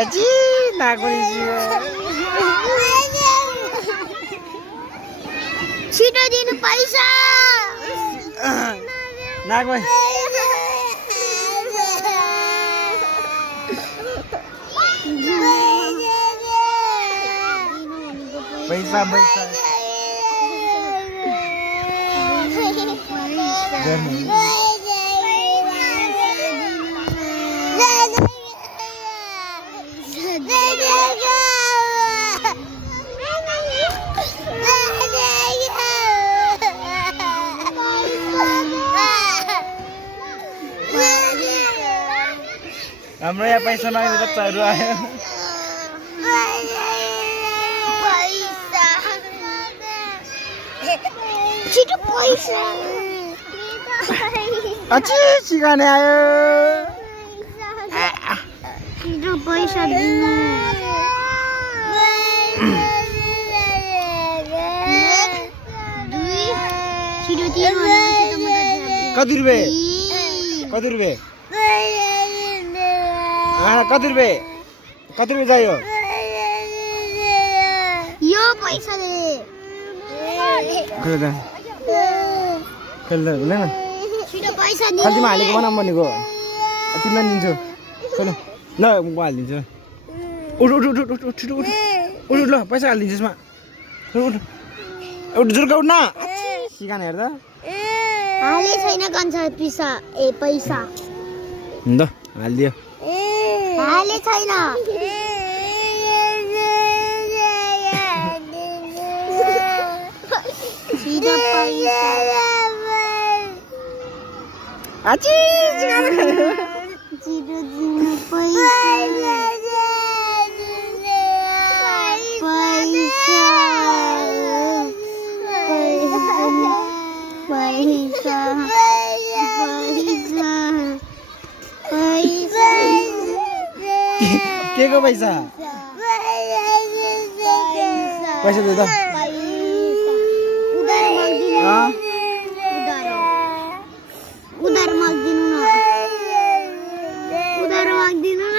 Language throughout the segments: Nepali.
अजी नागुनी छिटो दिनु पैसा नागुनी पैसा पैसा हाम्रो यहाँ पैसा माग्ने बच्चाहरू आयो छिटो पैसा अच्छी सिकाने आयो छिटो पैसा दिनु छिटो दिनु कति रुपियाँ कति रुपियाँ कति रुपियाँ चाहियो यो पैसाले खेल्दा हुँदैन छिटो पैसा दिनु खल्तीमा हालेको बनाऊँ भनेको तिमीलाई दिन्छु ल ल म हालिदिन्छु उठ उठ उठ उठ उठ छिटो उठ उठ उठ ल पैसा हालिदिन्छु यसमा उठ उठ जुर्का उठ न सिकाने हेर्दा हाले छैन कन्छ पैसा पैसा ल हालिदियो हाले छैन छिटो पैसा आची छिटो दिनु पैसा के को पैसा पैसा दे त उधार माग्दिनु न उधार माग्दिनु न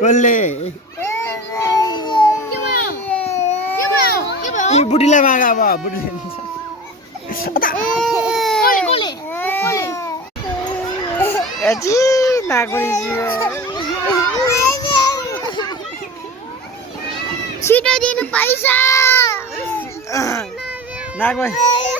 कसले यी बुढीलाई माग अब बुढीले अजी नागुनी छिटो दिनु पैसा नागुनी